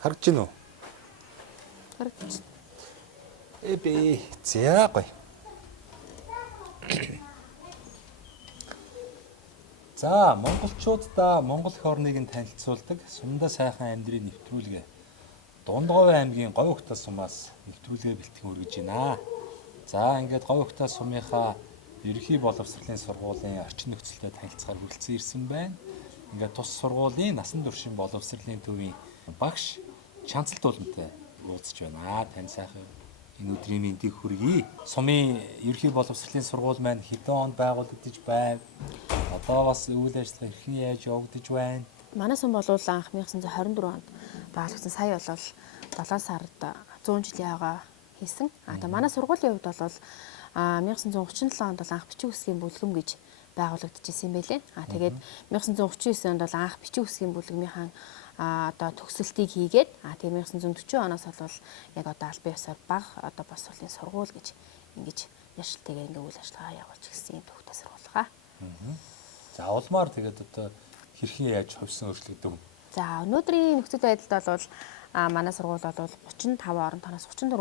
Харагдаж байна уу? Харагдаж. Би зя гоё. За, монголчуудаа Монгол эх орныг нь танилцуулдаг Сумдаа сайхан амьдрын нэвтрүүлгээ. Дундговь аймгийн Говьхта сумаас нэвтрүүлгээ бэлтгэн хүргэж байна. За, ингээд Говьхта сумынхаа ерөнхий боловсролын сургуулийн орчин нөхцөлтэй танилцахаар хүрэлцэн ирсэн байна. Ингээд тус сургуулийн насан туршийн боловсролын төвийн багш Чанцалт Улмтай уулзж байна. Тань сайхан энэ өдрийн мэндийг хүргэе. Сумын ерөнхий боловсролын сургууль маань хэдэн онд байгуулагдаж байна? Одоо бас үйл ажиллагаа хэрхэн яаж явагдаж байна? Манай сум бол анх 1924 онд байгуулагдсан. Сая бол 7 сард 100 жилийн аяга хийсэн. Манай сургуулийн хувьд бол 1937 онд бол анх бичиг үсгийн бүлгэм гэж байгуулагдчихсан юм байлээ. Тэгээд 1939 онд бол анх бичиг үсгийн бүлгмийнхэн одоо төгсөлтийг хийгээд тэгээд 1940 оноос бол яг одоо албан ёсоор баг одоо боловсролын сургууль гэж ингэж яшилтэйгээр ингээ үйл ажиллагаа явуулж гисэн юм төвхтэй сургууль байгаа. За улмаар тэгээд одоо хэрхэн яаж хувьсан өөрчлөгдөв юм? За өнөөдрийн нөхцөл байдалд бол манай сургууль бол 35 орон тоноос 34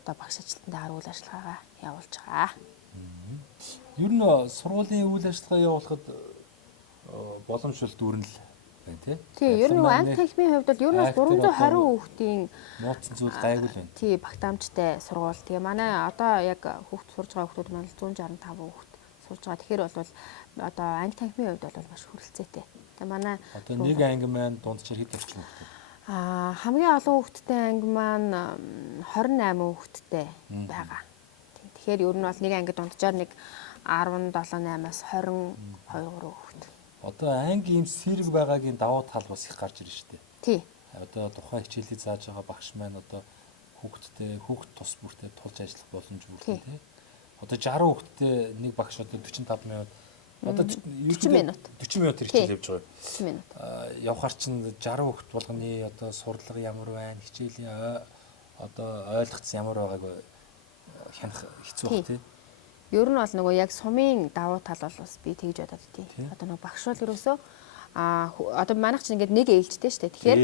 одоо багш ажилтнтай үйл ажиллагаагаа явуулж байгаа. Ер нь сургуулийн үйл ажиллагаа явуулахад боломжтой дүүрэн л байна тий. Ер нь анги танхимын хувьд бол ер нь 320 хүүхдийн нууцсан зүйл гайгүй л байна. Тий, багтаамжтай сургууль. Тэгээ манай одоо яг хүүхд сурж байгаа хүүхдүүд маань 165 хүүхд сурж байгаа. Тэгэхээр бол одоо анги танхимын хувьд бол маш хүрэлцээтэй. Тэгээ манай одоо нэг анги маань дунджаар хэд орчим хүүхд? Хамгийн олон хүүхдтэй анги маань 28 хүүхдтэй байгаа. Тэгэхээр ер нь бол нэг анги дунджаар нэг 17-8-аас 22 хүүхд. Одоо анги ийм сэрэг байгаагийн давуу тал бас их гарч ирж штэ. Тий. Одоо тухайн хичээлийг зааж байгаа багш маань одоо хүүхд тус бүртээ тулж ажиллах боломж бүртээ тий. Одоо 60 хүүхдтэй нэг багш одоо 45 минут одоо 40 минут. 40 минут хичээл явж байгаа. 40 минут. Явхаар чинь 60 хүүхд болгоны одоо сурлага ямар байна, хичээлийн одоо ойлгоц ямар байгааг хянах хэцүү байх тий. Ер нь бол нөгөө яг сумын давуу тал бол бас би тэгж бодоод тий. Одоо нөгөө багш бол ерөөсөө одоо манайх чинь ингээд нэг ээлжтэй шүү дээ. Тэгэхээр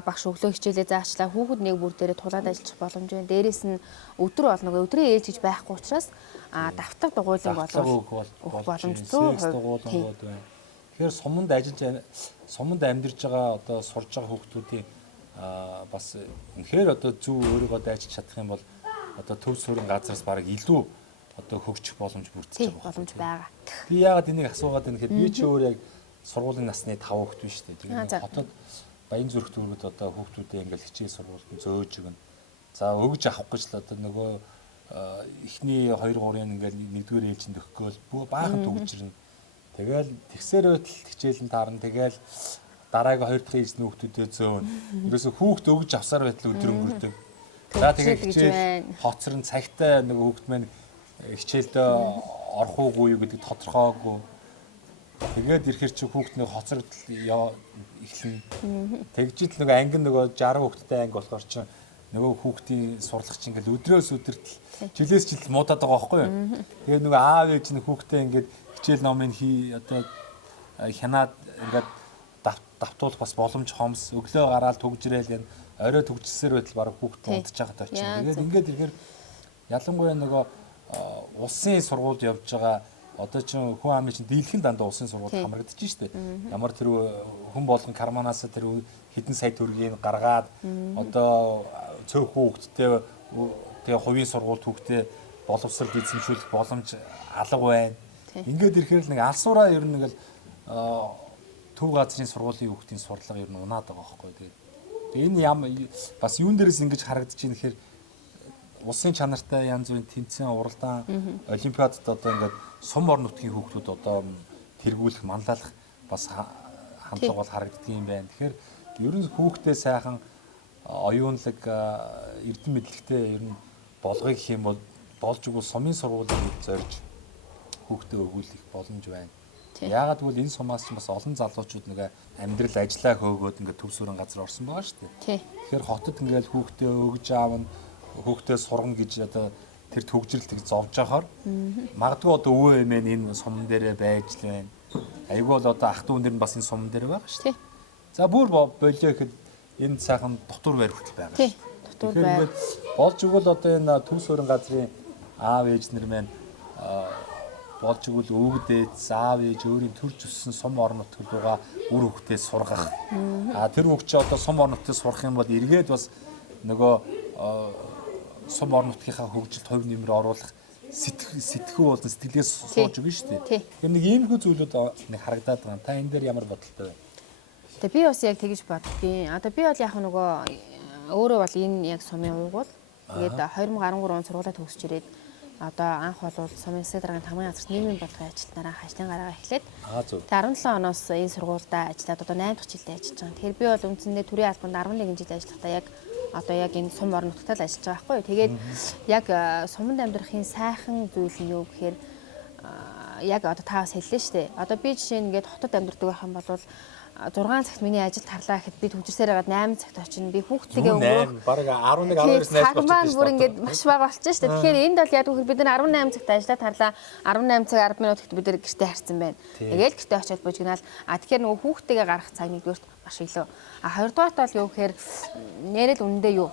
багш өглөө хичээлээ заачлаа хүүхэд нэг бүр дээрээ тулаад ажиллах боломж байна. Дээрээс нь өдөр бол нөгөө өдрийн ээлж гэж байхгүй учраас давтаг дугуйлан болов боломж 100% байна. Тэгэхээр суманд амьдарч байгаа одоо сурж байгаа хүүхдүүдийн бас үнэхээр одоо зөв өөрийгөө дайчилж чадах юм бол одоо төв суурин газраас бараг илүү одоо хөгжих боломж бүрдэж байгаа. Боломж байгаа. Би яагаад энийг асуугаад байна гэхээр би ч өөр яг сургуулийн насны 5 хүүхэд биш үү. Тэгээд хотод Баянзүрх дүүргэд одоо хүүхдүүдээ ингээл хичээл сургуульд зөөж өгнө. За өгж авах гэж л одоо нөгөө эхний 2 3-ын ингээл нэгдүгээр ээлжинд өгөхгүй баахан төгжирнэ. Тэгэл тэгсээр байтал хичээл нь таарна. Тэгэл дараагийн 2 дахь ээлжийн хүүхдүүдээ зөөнө. Ерөөсө хүүхд өгж авсаар байтал өдөр өнгөрдөг. За тэгээд хичээл хоцрон цагтаа нөгөө хүүхд маань хичээлд орох уугүй юу гэдэг тодорхойгүй. Тэгээд ирэхэр чи хүүхдний хоцрогдол эхэлнэ. Тэгжил нөгөө анги нөгөө 60 хүүхдтэй анги болохоор чи нөгөө хүүхдийн сурлах чинь ингээл өдрөөс өдөрт жилээс жил муудаад байгаа байхгүй юу? Тэгээд нөгөө аав ээж нь хүүхдтэй ингээд хичээл номыг одоо хянаад ингээд давтуулах бас боломж хомс өглөө гараад төгжрээл энэ орой төгжсээр байтал бараг хүүхд унтж байгаа очив. Тэгээд ингээд ирэхээр ялангуяа нөгөө улсын сургуульд явж байгаа одоо ч хүн амын чинь дийлхэн дандаа улсын сургуульд хамрагдаж штэ. Ямар тэр хүн болгон карманаас тэр хэдэн сая төгрөгийг гаргаад одоо цөөх хүүхдтэй тэгээ хувийн сургуульд хүүхдээ боловсрол эзэмшүүлэх боломж алга байна. Ингээд ирэхээр л нэг алсуураа ер нь ингээл төв газрын сургуулийн хүүхдийн сурлага ер нь унаад байгаа байхгүй. Тэгээд энэ бас юун дээрээс ингэж харагдаж байна гэхээр улсын чанартай янз бүрийн тэмцээн уралдаан олимпиадад одоо ингээд сум орон нутгийн хүүхдүүд одоо тэргүүлэх манлайлах бас хандлага бол харагддаг юм байна. Тэгэхээр ер нь хүүхдээ сайхан оюунлаг эрдэм мэдлэгтэй ер нь болгоё гэх юм бол болж өгвөл сумын сургуулийг зорж хүүхдээ өгүүлэх боломж байна. Яагаад гэвэл энэ сумаас ч бас олон залуучууд нэг амьдрал ажиллаа хөөгөөд ингээд төв суурин газар орсон байгаа шүү дээ. Тэгэхээр хотод ингээд хүүхдээ өгж аавна хүүхдээ сургана гэж одоо тэр төгжрэлт гэж зовж байхаар магадгүй одоо өвөө эмээ энэ суман дээрээ байж л байна. Айгүй бол одоо ах トゥ өндөр нь бас энэ суман дээр байгаа шүү дээ. За бүр болио гэхэд энэ сайхан дотор байр хүртэл байгаа. Тий. Дотор байр. Болж игэл одоо энэ Төв суурин газрын аав ээж нар маань болж игэл өвгдээд аав ээж өөрийн төрж өссөн сум орон нутг руугаа үр хөвгтөө сургах. Тэр хөвгч одоо сум орон нутгад сурах юм бол эргээд бас нөгөө сум орон нутгийнхаа хөгжилд хувь нэмэр оруулах сэтгэхүй болон сэтгэлээс сууж өгнө шүү дээ. Тэгэхээр нэг иймэрхүү зүйлүүд нэг харагдаад байгаа. Та энэ дээр ямар бодолтой вэ? Тэгээ би бас яг тэгж боддгийн. Одоо би бол яг нөгөө өөрөө бол энэ яг сумын уугуул. Тэгээд 2013 он сургуулаа төгсөж ирээд одоо анх бол сумын засаг даргын тамгын газарт нийгмийн бодлогын ажилтнаараа хажлын гараа эхлээд тэгээ 17 оноос энэ сургуультай ажиллаад одоо 8 дахь жилдээ ажиллаж байгаа. Тэгэхээр би бол үндсэндээ төрийн албанд 11 жил ажиллахдаа яг одоо яг энэ сум орон нутгад л ажиллаж байгаа байхгүй юу. Тэгээд яг суманд амьдрахын сайхан зүйл нь юу гэхээр яг одоо та бас хэллээ шүү дээ. Одоо би жишээ нь ингээд хотод амьдардаг байх юм бол 6 цагт миний ажилд тарлаа гэхэд би төвчрсээр хагаад 8 цагт очино. Би хүүхдтэйгээ өнгөрөх. Бараг 11 12-ээс найз болчихсон. Цаг бүр ингээд маш бага болчихсон шүү дээ. Тэгэхээр энд бол яг бид нар 18 цагт ажиллаад тарлаа. 18 цаг 10 минут гэхэд бид нар гэртээ харцсан байна. Тэгээл гэртээ очиод бужигнаал. Тэгэхээр нөгөө хүүхдтэйгээ гарах цаг нэгдүгээрт маш илүү. Хоёрдугаарт бол юу гэхээр нэрэл үнэндээ юу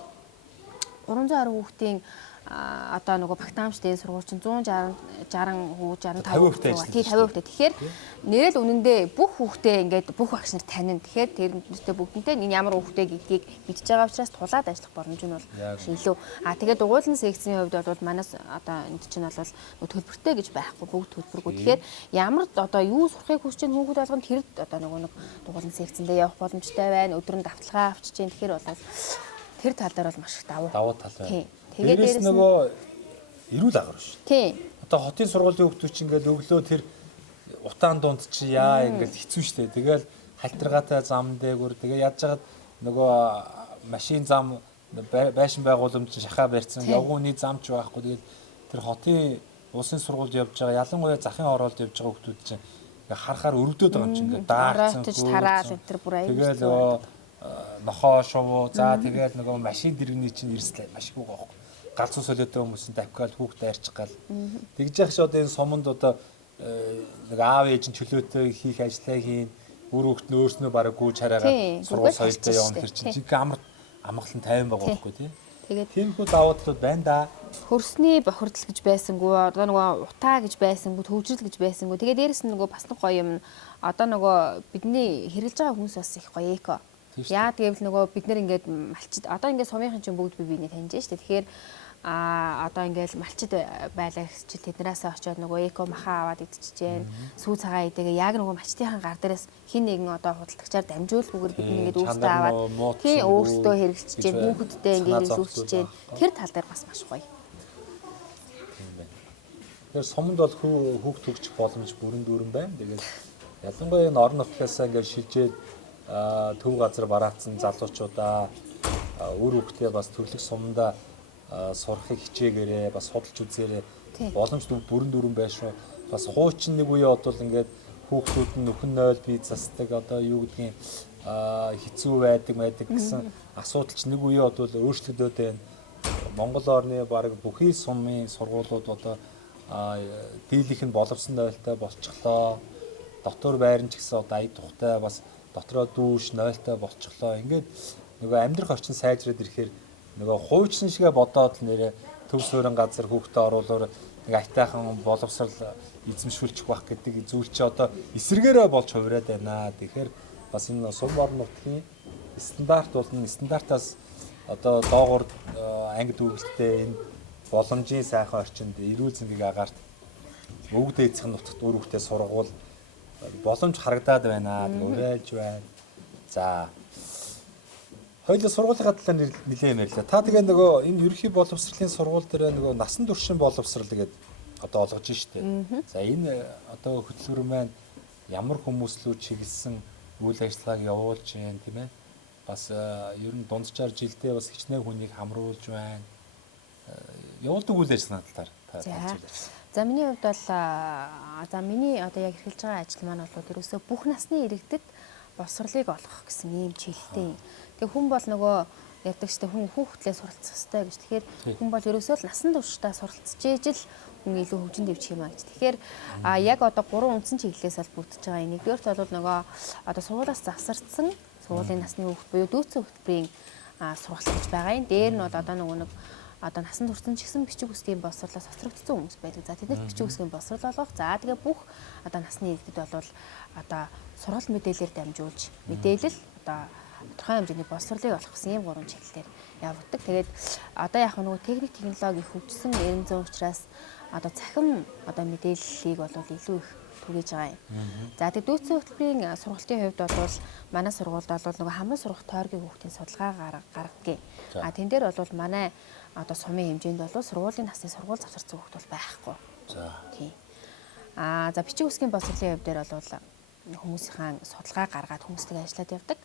310 хүүхдийн одоо нөгөө багтаамжтай энэ сургууль чинь 165 50%. Тэгэхээр нэрэл үнэндээ бүх хүүхдээ ингээд бүх багш нар танина. Тэгэхээр тэр нэртэй бүгднтэй энэ ямар хүүхдээ гэдгийг мэдж байгаа учраас тулаад ажиллах боломж нь бол илүү. Тэгээд дугуйлан секцийн хувьд бол манайс одоо энд чинь бол төлбөртэй гэж байхгүй бүгд төлбөргүй. Тэгэхээр ямар одоо юу сурахыг хүсэж байгаа хүүхэд болгонд тэр одоо нөгөө нэг дугуйлан секцэндээ явах боломжтой байна. Өдөр нь давталгаа авчиж जैन. Тэгэхээр бол тэр тал дээр бол маш их давуу тал байна. Тэгээд нөгөө эрүүл агаар шүү. Тийм. Одоо хотын сургуулийн хүүхдүүд чинь ингээд өглөө тэр утаан дунд чи яа ингээд хэцүү шүү дээ. Тэгэл халтаргаатай зам дээгүр тэгээ яаж жагаад нөгөө машин зам байшин байгууламж чинь шахаа барьсан явгууны зам ч байхгүй. Тэгээд тэр хотын улсын сургуульд явж байгаа ялангуяа захын оролд явж байгаа хүүхдүүд чинь ингээд харахаар өрөвдөд байгаа юм чинь ингээд даарцсан. Тараал энэ бүр аяа. Тэгэл нохоо шувуу за тэгэл нөгөө машин дэргэний чинь эрсдэл маш их байгаа байхгүй. Галзуу солиотой хүмүүсийн давхгаал хүүхдээ арчих гал. Тэгж яах ш одоо энэ суманд одоо нэг аав ээж нь чөлөөтэй хийх ажлаа хийн үр хүүхд нь өөрснөө бараг гүйж хараагаад сургууль соёлтой явна тэр чинь чиг амгалан 50 байгаа байхгүй тий. Тэгээд тиймхүү давуу талууд байна да. Хөрсний бохирдол гэж байсангүй одоо нөгөө утаа гэж байсангүй төвжрэл гэж байсангүй. Тэгээд дээрэс нь нөгөө бас нэг гоё юм одоо нөгөө бидний хэрэгжилж байгаа хүмүүс бас их гоё эко. Яа гэвэл нөгөө бид нэр ингээд малчид одоо ингээд сумынхан чинь бүгд биений таньж штэ. Тэгэхээр одоо ингээд малчид байлагч тэднээс очиод нөгөө эко маха аваад идчихэж जैन. Сүү цагаан идэгээ яг нөгөө малчдынхаа гар дээрээс хин нэгэн одоо худалдагчаар дамжуулгүйгээр бид ингээд өөртөө аваад тий өөртөө хэрэгжиж जैन. Хүүхэдтэй ингээд хэрэгжүүлж जैन. Тэр тал дээр бас маш гоё. Тэгэхээр суманд бол хүүхд төгсөх боломж бүрэн дүүрэн байна. Тэгээд ялангуяа энэ орон нутгаас ингээд шилжээд төв газар бараацсан залуучуудаа өөр хүүхдээ бас төрлөх сумдаа сурахыг хичээгээрээ бас судалж үзээрэй. Боломж бүрэн дүүрэн байшгүй. Бас хуучин нэг үе бодвол ингээд хүүхдүүд нь нөхөн нойл бие засдаг одоо юу гэдгийг хэцүү байдаг гэсэн асуудал ч нэг үе бодвол өөрчлөгдөд байна. Монгол орны бараг бүхий сумын сургуулиуд одоо дийлийнх нь боловсон нойлтой болчихлоо. Дотор байран ч гэсэн одоо ая тухтай бас дотроо дүүш нойлтой болчихлоо. Ингээд нөгөө амьдрах орчин сайжраад ирэхээр нөгөө хуучны шигэ бодоод л нэрэ төв суурин газар хүүхдээ оруулаар нэг айтайхан боловсрал эзэмшүүлчих байх гэдэг зүйл чи одоо эсэргээрээ болж хувираад байна. Тэгэхээр бас энэ сум орон нутгийн стандарт болон стандартаас одоо доогуур анги дүүрэлттэй энэ боломжийн сайхан орчинд эрүүл зэнгийг агаарт өвгд эцэг нутагт үр хүүхдээ сургуул боломж харагдаад байна. Уриалж байна. За. Хоёул сургуулийн талаар нэлээд ярьлаа. Та тэгээ нөгөө энэ ерөнхий боловсролын сургууль дээр нөгөө насан туршийн боловсрал гэдэг одоо олгож штэ. За энэ одоо хөтөлбөр маань ямар хүмүүс лөө чиглэсэн үйл ажиллагааг явуулж байна тийм ээ. Бас ер нь дунджаар жилдээ бас хичнээн хүнийг хамруулж байна. Явуулдаг үйл ажиллагааны талаар та хэлж. За миний хувьд бол миний одоо яг эрхэлж байгаа ажил маань бол ерөөсөө бүх насны иргэдэд боловсролыг олгох гэсэн ийм чиглэлтэй. Тэгээ хүн бол нөгөө яддаг штэ хүн хүүхдлээ суралцах хэрэгтэй гэж. Тэгэхээр хүн бол ерөөсөө л насан туршдаа суралцж ижил хүн илүү хөгжинд дэвчих юм аа гэж. Тэгэхээр яг одоо 3 үндсэн чиглэлээс бол бүрдэж байгаа. Нэгдүгээрт бол нөгөө одоо сургуулиас завсардсан Сургуулийн насны хүүхэд буюу дүүцэн хөтөлбөрийн сургалт гэж байгаа юм. Дээр нь бол одоо нэг одоо насан турсан ч гэсэн бичиг үсгийн боловсруулалтаас хоцрогдсон хүмүүс байдаг. За тэднэрт бичиг үсгийн боловсрол олгох. За тэгээ бүх одоо насны иргэдэд бол одоо сургалт мэдээлэлээр дамжуулж мэдээлэл одоо тодорхой хэмжээний боловсролыг олох гэсэн ийм гурван чиглэлээр явагддаг. Тэгээд одоо яг нөгөө техник технологи хөгжсөн эрен зүйн учраас одоо цахим одоо мэдээллийг бол илүү их түгээж байгаа юм. За тэгээд дүүцэн хөтөлбөрийн сургалтын хувьд бол манай сургуульд бол нөгөө хамран сурах тойргийн хүүхдийн судалгаа гаргадаг. Тэн дээр бол манай одоо сумын хэмжээнд бол сургуулийн насны сургууль завсарсан хүүхд бол байхгүй. За. Тийм. За бичиг үсгийн боловсролын хувьд дээр бол хүмүүсийн судалгаа гаргаад хүмүүстэйг ажиллаад явдаг.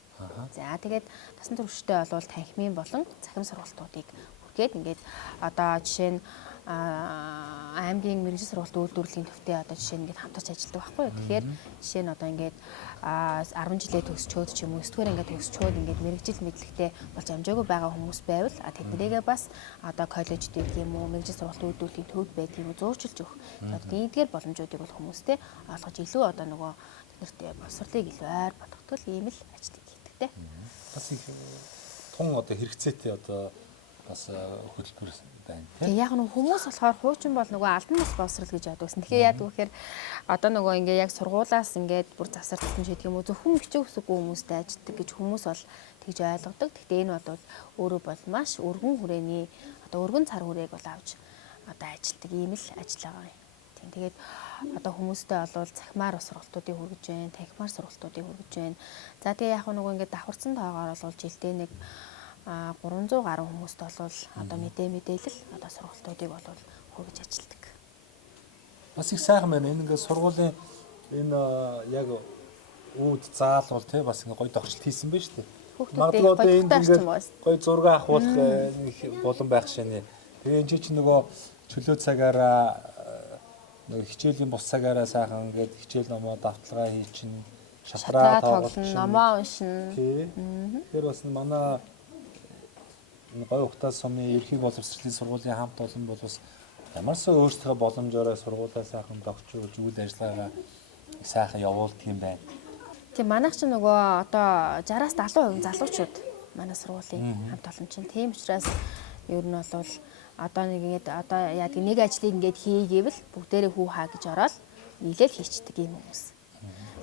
За тэгээд тасн туршидтэй бол танхимын болон цахим сургалтуудыг бүргээд ингээд одоо жишээ нь аймгийн мэрэгжил сургалт үйлдвэрлэлийн төвтэй одоо жишээ нь ингээд хамтарч ажилладаг байхгүй юу. Тэгэхээр жишээ нь одоо ингээд 10 жилээ төгсчөөд ч юм уу 9 дугаар ингээд төгсчөөд ингээд мэрэгжил мэдлэгтэй болж амжаагүй байгаа хүмүүс байвал тэднэрийгээ бас одоо коллеж дээр юм уу мэрэгжил сургалт үйлдвэрлэлийн төвд байдаг юм уу зуурчилж өгөх. Одоо эдгээр боломжуудыг бол хүмүүстэй олгож илүү одоо нөгөө тэднэрт боловсролыг илүү ойр болгодог ийм л ажлыг хийдэг те. Бас их тун одоо хэрэгцээтэй одоо бас хөтөлбөр байна тийм. Яг нэг хүмүүс болохоор хуучин бол нөгөө албан бус боловсрол гэж яддаг гэсэн. Тэгэхээр яадаг вэ гэхээр одоо нөгөө ингээ яг сургуулаас ингээд бүр завсарласан ч гэдэг юм уу зөвхөн бичиг үсэггүй хүмүүстэй ажилладаг гэж хүмүүс бол тэгж ойлгодог. Гэхдээ энэ бол өөрөө бол маш өргөн хүрээний одоо өргөн цар хүрээг бол авч одоо ажилладаг ийм л ажил байгаа юм. Тийм. Тэгээд одоо хүмүүстэй бол цахимаар сургалтуудыг хүргэж байна, танхимаар сургалтуудыг хүргэж байна. За тэгээ яг нөгөө ингээд давхарцсан тоогоор бол жилдээ нэг 300 гаруй хүмүүст бол одоо мэдээлэл одоо сургалтуудыг бол хүргэж ажилладаг. Бас их сайхан байна. Энэ ингээд сургуулийн энэ яг үүд заалвал тий бас ингээд гоё тохиролт хийсэн байж тээ. Магадгүй одоо энд ингээд гоё зураг авахулах болон байх шээ. Тэгээ энэ чинь нөгөө чөлөө цагаараа нөгөө хичээлийн бус цагаараа сайхан ингээд хичээл номоо давталгаа хий чинь шатраа тоглож номоо уншина. Тий. Тэр бас манай гоё ухтаас сумын ерхий боловсролын сургуулийн хамт олон бол бас ямарсан өөрсдөө боломжоор сургуулаа сайхан догчуулж үйл ажиллагаагаа сайхан явуулдаг юм байна. Тийм манайх ч нөгөө одоо 60-аас 70% залуучууд манай сургуулийн хамт олон чинь тийм учраас ер нь бол одоо нэгээд одоо яг нэг ажлыг ингээд хийгээвэл бүгдээрээ хүү хаа гэж ороод нийлээл хийчихдэг юм хүмүүс.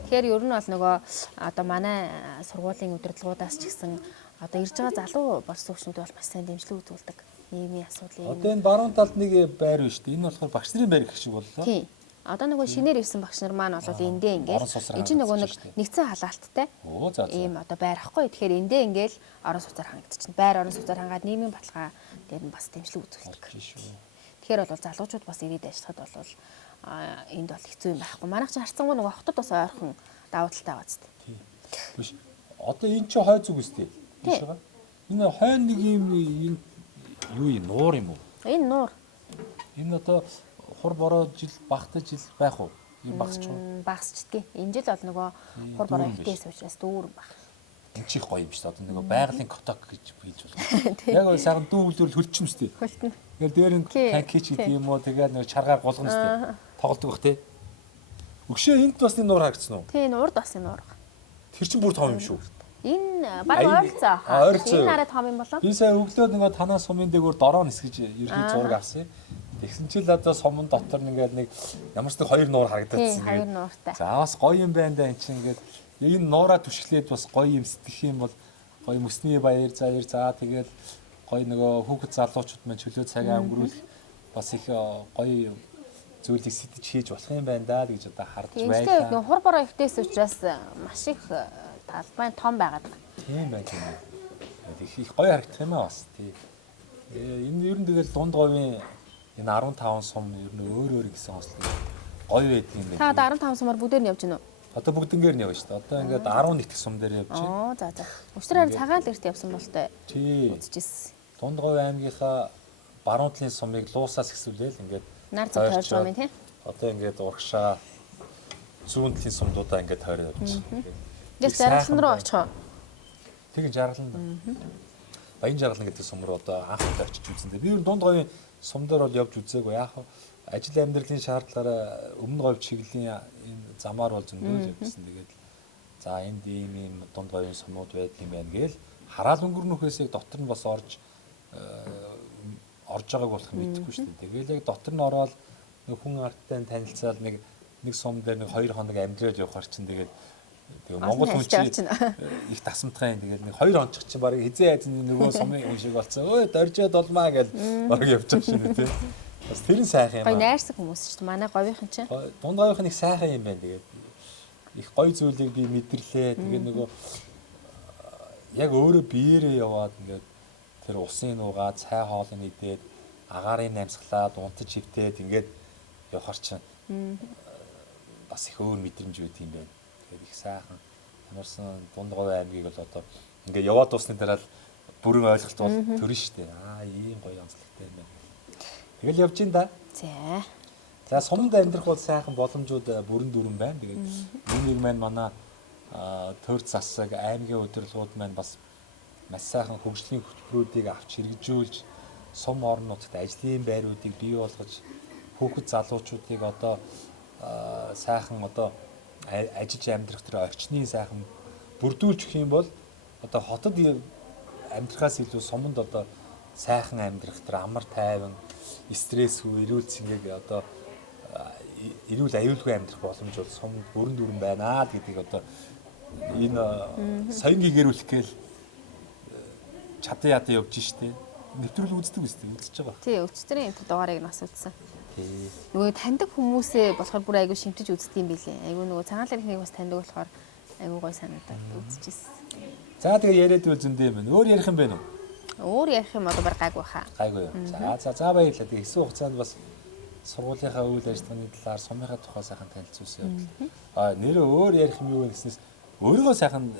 Тэгэхээр ер нь бол нөгөө одоо манай сургуулийн удирдлагуудаас ч гэсэн одоо ирж байгаа залуу болсон хүчнүүд бол маш сайн дэмжлэг үзүүлдэг. Нийгмийн асуудлыг. Одоо энэ баруун талд нэг байр байна шүү дээ. Энэ болохоор багш нарын байр гэх шиг боллоо. Тийм. Одоо нөгөө шинээр ирсэн багш нар маань бол эндээ ингээл энэ чинь нөгөө нэгдсэн халаалттай. Ийм одоо байр ахгүй. Тэгэхээр эндээ ингээл орон сууцаар хангагдчихна. Байр орон сууцаар хангаад нийгмийн баталгаа дээр нь бас дэмжлэг үзүүлдэг. Тэгэхээр бол залуучууд бас ирээд ажиллахад бол энд бол хэцүү юм байхгүй. Манайх чинь харцангуй нөгөө хотод бас ойрхон давуу талтай байгаа зү. Тийм. Биш. Одоо энэ чи хой зүг үстэй. Тийш байгаа. Энэ хойно нэг юм юу юм нуур юм уу? Энэ нуур. Энэ одоо хур бороо жил багтаж жил байх уу? Ийм багсч уу? Багсчдгийг. Энэ жил бол нөгөө хур бороо ихтэйс учраас дүүрэн баг. Энэ чих гоё юм шүү дээ. Одоо нөгөө байгалийн коток гэж хийж байна. Яг гоо сайхан дүүглүүл хөлчин үстэй. Хөлтөн. Тэгэл дээр нь танкич гэдэг юм уу? Тэгээд нөгөө чаргаар голгоно үстэй. Тоглодог бах тий. Өгшөө энд бас энэ нуур харагдсан уу? Тий, нуурд бас энэ нуур. Тэр чинь бүр том юм шүү. Энэ баг ойролцоо хаа. Энэ арай том юм болоо. Би сая өглөө нөгөө танаа сумын дээгүүр дороо нисгэж ерхий зураг авсан. Тэгсэн чил одоо сумын дотор ингээд нэг ямар ч нэг хоёр нуур харагдчихсан. Хоёр нууртай. За бас гоё юм байна да эн чинь ингээд энэ нуураа түшглээд бас гоё юм сэтгэх юм бол гоё мөсний баяр заяр за тэгээд гоё нөгөө хүүхэд залуучууд маань чөлөө цагаа өнгөрүүлэх бас их гоё зүйлийг сэтэж хийж болох юм байна да гэж одоо харж байна. Тэгээд нөгөө хур бороо ихтэйс учраас маш их талбай том байгаад байна. Тийм байх юм. Их гоё харагдах юм аа бас. Тий. Энэ ер нь тэгэл дунд говийн энэ 15 сум ер нь өөр гэсэн онцлог гоё байдаг юм байна. Та одоо 15 сумаар бүгдээр нь явж гинөө? Одоо бүгднгээр нь явна шүү дээ. Одоо ингээд 11 дэх сум дээр явж байна. Оо за за. Өчтөр харин цагаан дэрт явсан бол тээ. Тий. Үзчихсэн. Дунд говийн аймгийнхаа баруун талын сумыг луусаас хэсвэлээл ингээд нар зүг тойрж байгаа юм тий. Одоо ингээд урагшаа зүүн талын сумдуудаа ингээд тойроод явж байна. Яг жаргалан руу очихоо. Тэг жаргалан. Баян жаргалан гэдэг сум руу одоо анхудаа очиж үзсэн. Би ер нь дунд говийн сум дээр бол явж үзээгүй. Яг ажил амьдралын шаардлагаараа өмнө говь чиглэлийн энэ замаар бол зөндөө явсан. Тэгээд За энд ийм дунд говийн сумууд байдаг юм байна гээл хараал өнгөрнөхөөс яг дотор нь бас орж байгааг болох мэдэхгүй шүү дээ. Тэгэл яг дотор нь ороод нэг хүн арттай танилцаад нэг сум дээр нэг 2 хоног амьдраад явахаар чинь тэгээд Монгол хүн чинь их тасамтгай тэгээд нэг 2 хоног чинь баг хизээ хайз нөгөө сумын хүн шиг болцсон. Өө доржоод болмаа гэж баг явж байгаа шин тий. Бас тэр нь сайхан юм аа. Гой найрсаг хүмүүс шүү дээ. Манай говийнхан чинь. Дунд говийнхан их сайхан юм байна тэгээд их гоё зүйлийг би мэдэрлээ. Тэгээд нөгөө яг өөрөө биеэрээ яваад ингээд тэр усын нуугаад цай хоолыг идээд агаарыг намсгалаад унтаж хөвтээд ингээд явахар чинь бас их өөр мэдрэмж өгд юм байна. Тэгээд их сайхан ямарсан дунд говь аймгийг бол одоо ингээд яваад дуусны дараа л бүрэн ойлголт бол төрнө шүү дээ. Ийм гоё онцлогтой юм байна. Тэгэл явж ин да. За сумд амьдрах бол сайхан боломжууд бүрэн дүүрэн байна. Тэгээд нэг маань манай төр засаг аймгийн удирдлагууд маань бас маш сайхан хөгжлийн хөтөлбөрүүдийг авч хэрэгжүүлж сум орон нутагт ажлын байруудыг бий болгож хүүхэд залуучуудыг одоо сайхан одоо ажиллаж амьдрах тэр орчныг сайхан бүрдүүлж өгөх юм бол одоо хотод амьдрахаас илүү суманд одоо сайхан амьдрах тэр амар тайван стрессгүй эрүүл цэнгийг одоо эрүүл аюулгүй амьдрах боломж бол сумд бүрэн дүүрэн байна гэдгийг одоо энэ соён гэгэрүүлэх гээл чадан ядаа явж штэ. Нэвтрүүл үздэг үстэй үзэж байгаа. Тий, өчтөрийн энэ дугаарыг нас үзсэн. Нөгөө таньдаг хүмүүсээ болохоор бүр айгүй шимтэж үздэг юм билээ. Айгүй нөгөө цагаан лэрхнийг бас таньдаг болохоор айгүй гой санагдаад үзчихсэн. За тэгээ яриад үл зөндөө юм байна. Өөр ярих юм байна уу? Өөр ярих юм одоо бар гайгүй хаа. Гайгүй юу. За баярлалаа. Тэгээ хэсэг хугацаанд бас сургуулийнхаа үйл ажиллагааны талаар сумынхаа тухай сайхан танилцуулсан явдал. Нэрээ өөр ярих юм юу вэ гэснээс өөрийгөө сайхан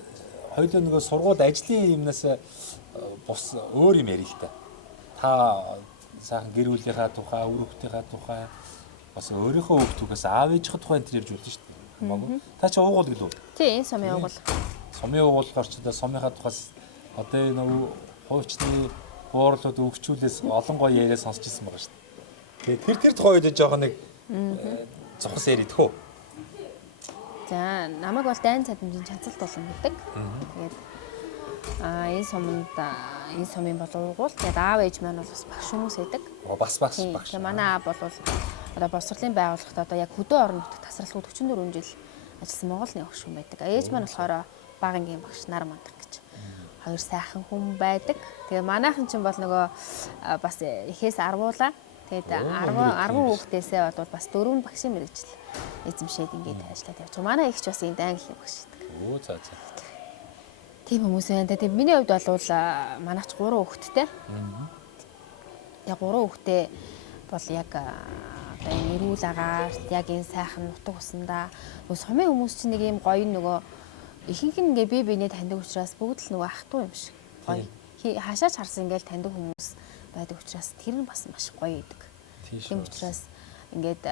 хоёулаа нөгөө сургууль ажлын юмнаас бус өөр юм ярил л та. Та сайхан гэр бүлийнхаа тухай, өвөр хүүхдийнхаа тухай бас өөрийнхөө хүүхдүүдээс аав ээжийнхээ тухай энэ ярьж үлдэн шүү дээ. Хамаагүй. Та чи уугуул гэлөө. Тий, энэ сумын уугуул. Сумын уугуулгаар ч одоо сумынхаа тухайс одоо энэ хуучны буурлууд өвчүүлээс олон гоё яриа сонсч ирсэн байгаа шүү дээ. Тэр тухай үед жоохон нэг зохис яриад хөө. За, намайг бол дайн цадамжийн чанцалт болон гэдэг. Тэгээд энэ сумын боловгуул тэгээд аав ээж маань бол бас багш хүмүүс байдаг. Бас багш. Тэгээд манай аав бол одоо боловсролын байгууллагт одоо яг хөдөө орон нутагт тасралтгүй 44 жил ажилласан Монгол нэг багш хүн байдаг. Ээж маань болохоор багангийн багш нар мандах гэж. Хоёр сайхан хүн байдаг. Тэгээд манайхан ч бол нөгөө бас эхээс арвуулаа. Тэгээд 10 хүүхдээсээ бол бас 4 багшийн мэрэгжил эзэмшээд ингээд ажиллаад явж байгаа. Манай ихч бас энд англи багш байдаг. За. Тийм хүмүүс байна. Тэгээд миний хувьд бол манайч 3 хүүхэдтэй. Тэгээд 3 хүүхдээ бол яг одоо энэ эрүүл агаар яг энэ сайхан нутаг усандаа сумын хүмүүс чинь нэг юм гоё нөгөө ихэнх нь ингээ бие биенээ таньдаг учраас бүгд л нөгөө ах トゥ юм шиг гоё. Хашаач харсан ингээл таньдаг хүмүүс байдаг учраас тэр нь бас маш гоё идэг. Тийм учраас ингээд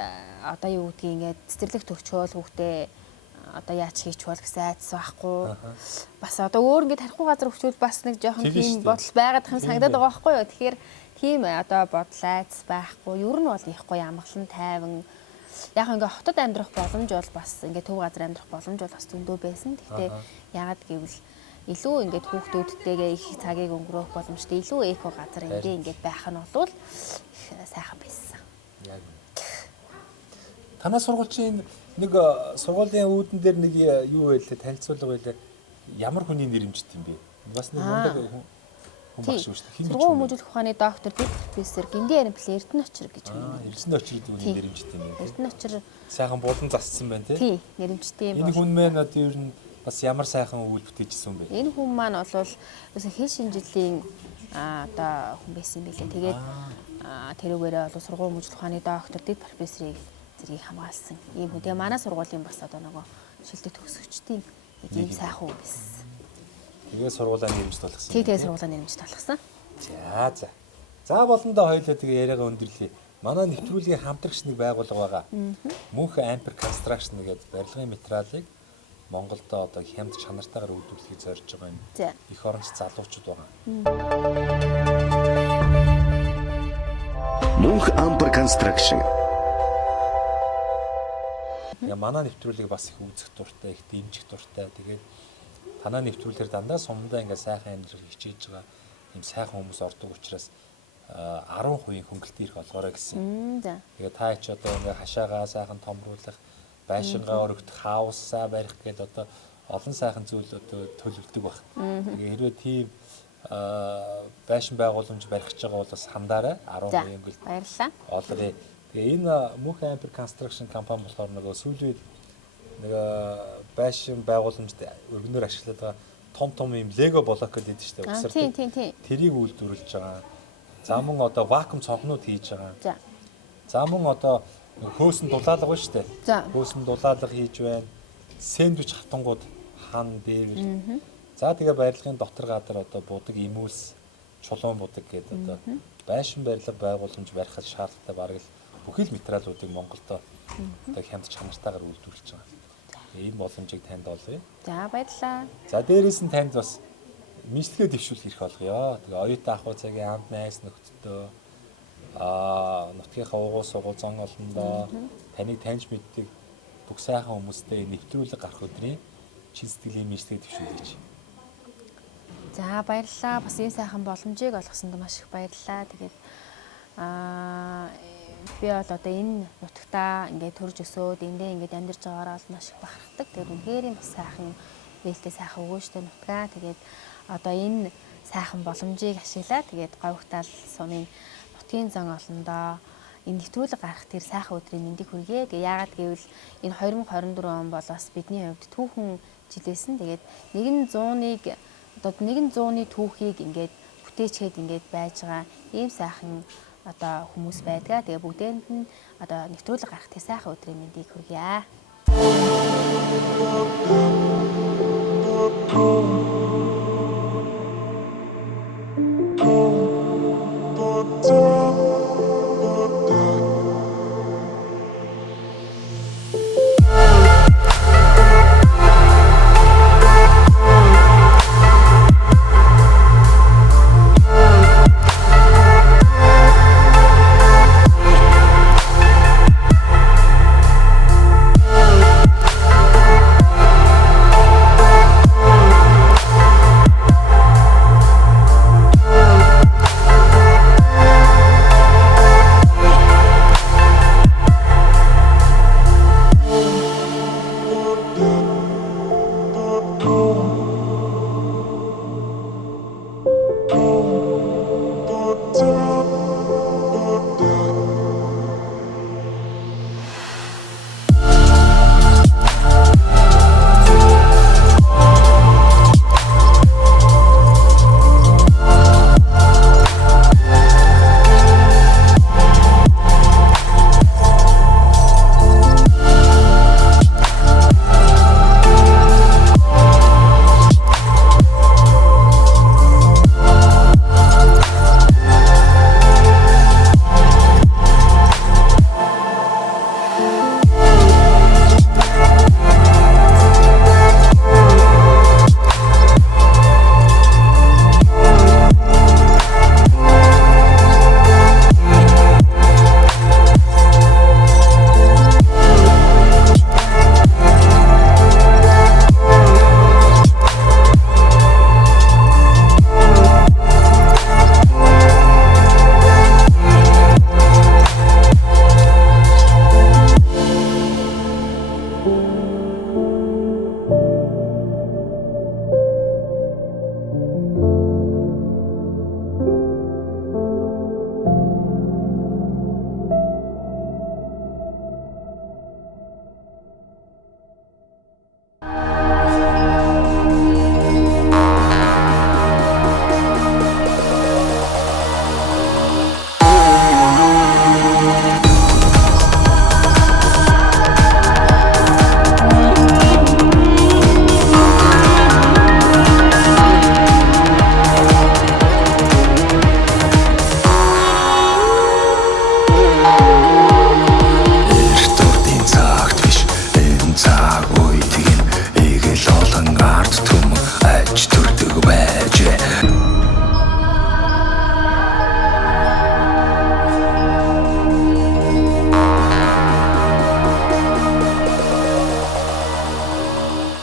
одоо юу гэдгийг ингээд цэцэрлэг төгчөөл хүүхдээ одоо яаж хийч бол гэсэн айдас байхгүй. Бас одоо өөр ингээд тарихгүй газар өгчүүл бас нэг жоохон тийм бодол байгаад хэм санагдаад байгаа байхгүй юу. Тэгэхээр тийм одоо бодол айдас байхгүй. Ер нь бол их гоё амгалан тайван. Яг ингээд хотод амьдрах боломж бол бас ингээд төв газар амьдрах боломж бол бас зөндөө байсан. Гэхдээ ягаад гэвэл илүү ингээд хүүхдүүдтэйгээ их цагийг өнгөрөөх боломжтой илүү эко газар ингээд байх нь бол сайхан байсан. Яг. Танаа сургуулийн нэг сургуулийн үүдэн дээр нэг юу байлаа танилцуулга байлаа. Ямар хүний нэрэмжт юм бэ? Бас нэг мундаг хүн багш шүү дээ. Сургууль хүмүүжүүлэх ухааны доктор дэд профессор Гиндийн Арим Эрдэнэ Очир гэж хүн юм. Эрдэнэ Очир гэдэг хүний нэрэмжт юм байна. Эрдэнэ Очир сайхан булан зассан байна тий. Нэрэмжтэй юм. Энэ хүн маань одоо ер нь бас ямар сайхан үйл бүтээжсэн бэ? Энэ хүн маань бол хэл шинжиллийн одоо хүн байсан юм билээ. Тэгээд тэрүүгээрээ бол сургууль хүмүүжүүлэх ухааны доктор дэд профессорыг зэргийг хамгаалсан. Ийм хүн. Тэгээ манай сургуулийн бас одоо нөгөө шилдэг төгсөгчдийн нэг ийм сайхан хүн байсан. Тэгээ сургуулаа нэрэмжт болгосон. Тэгээ сургуулаа нэрэмжт болгосон. За. За болондоо хоёулаа тэгээ яриагаа өндөрлөе. Манай нэвтрүүлгийн хамтрагч нэг байгууллага байгаа. Мөнх Amper Construction гэдэг барилгын материалыг Монголд одоо хямд чанартайгаар үйлдвэрлэхийг зорж байгаа юм. Их оронч залуучууд байгаа. Мөнх Amper Construction Тэгээ манай нэвтрүүлгийг бас их үзэх дуртай, их дэмжих дуртай. Тэгээд танаа нэвтрүүлгээр дандаа сумдаа ингээд сайхан амьдрал хичээж байгаа юм сайхан хүмүүс ордог учраас 10% хөнгөлт ирэх олгоорой гэсэн. Тэгээд та ч одоо ингээд хашаагаа сайхан томруулах, байшингаа өргөх, хаусаа барих гэдэг одоо олон сайхан зүйл одоо төлөвлөдөг баг. Тэгээ хэрвээ тийм байшин байгууламж барих гэж байгаа бол бас хандаарай 10% хөнгөлт. Баярлалаа. Олроо. Тэгээ энэ Мөнх Ампер Construction компани болохоор нөгөө сүүлийн нөгөө байшин байгууламжид өргөнөөр ашиглаад байгаа том юм лего блок гэдэг шүү дээ. Угсар. Тийм. Тэрийг үйлдвэрлэж байгаа. За мөн одоо вакуум цонхнууд хийж байгаа. За. За мөн одоо хөөсөн дулаалга байна шүү дээ. Хөөсөн дулаалга хийж байна. Сэндвич хатангууд хан дээр. За тэгээ барилгын дотор гадар одоо будаг имүүлс, чулуун будаг гэдэг одоо байшин барилга байгууламж барихад шаардлагатай бараг л бүхэл материалуудыг Монголдо одоо хямдч хамартаагаар үйлдвэрлэж байгаа. Энэ боломжийг танд олъё. За баярлалаа. За дээрээс нь танд бас мэдлэгээ дэвшүүлэх хэрэг болгоё. Тэгээ оюутан ахуй цагийн хамт найз нөхдөдөө нутгийнхаа угуул сугуул зон олондоо таныг таньж мэддэг бүх сайхан хүмүүстэй нэвтрүүлэг гарах өдрийн чин сэтгэлийн мэдлэгээ дэвшүүлж. За баярлалаа. Бас ийм сайхан боломжийг олгосонд маш их баярлалаа. Тэгээд би бол одоо энэ нутагтаа ингээд төрж өсөөд эндээ ингээд амьдарч байгаараа маш их бахархдаг. Тэгээд үнэхээр бас сайхан ээлтэй сайхан өгөөжтэй нутгаа. Тэгээд одоо энэ сайхан боломжийг ашиглаад тэгээд говьтаал сумын нутгийн зан олондоо энэ нэвтрүүлэг гарах тэр сайхан өдрийн мэндийг хүргэе. Тэгээд яагаад гэвэл энэ 2024 он бол бас бидний хувьд түүхэн жилээс нь тэгээд нэгэн зууны түүхийг ингээд бүтээчгээд ингээд байж байгаа ийм сайхан одоо хүмүүс байдгаа. Тэгээ бүгдээнд нь одоо нэвтрүүлэг гарах тэр сайхан өдрийн мэндийг хүргье.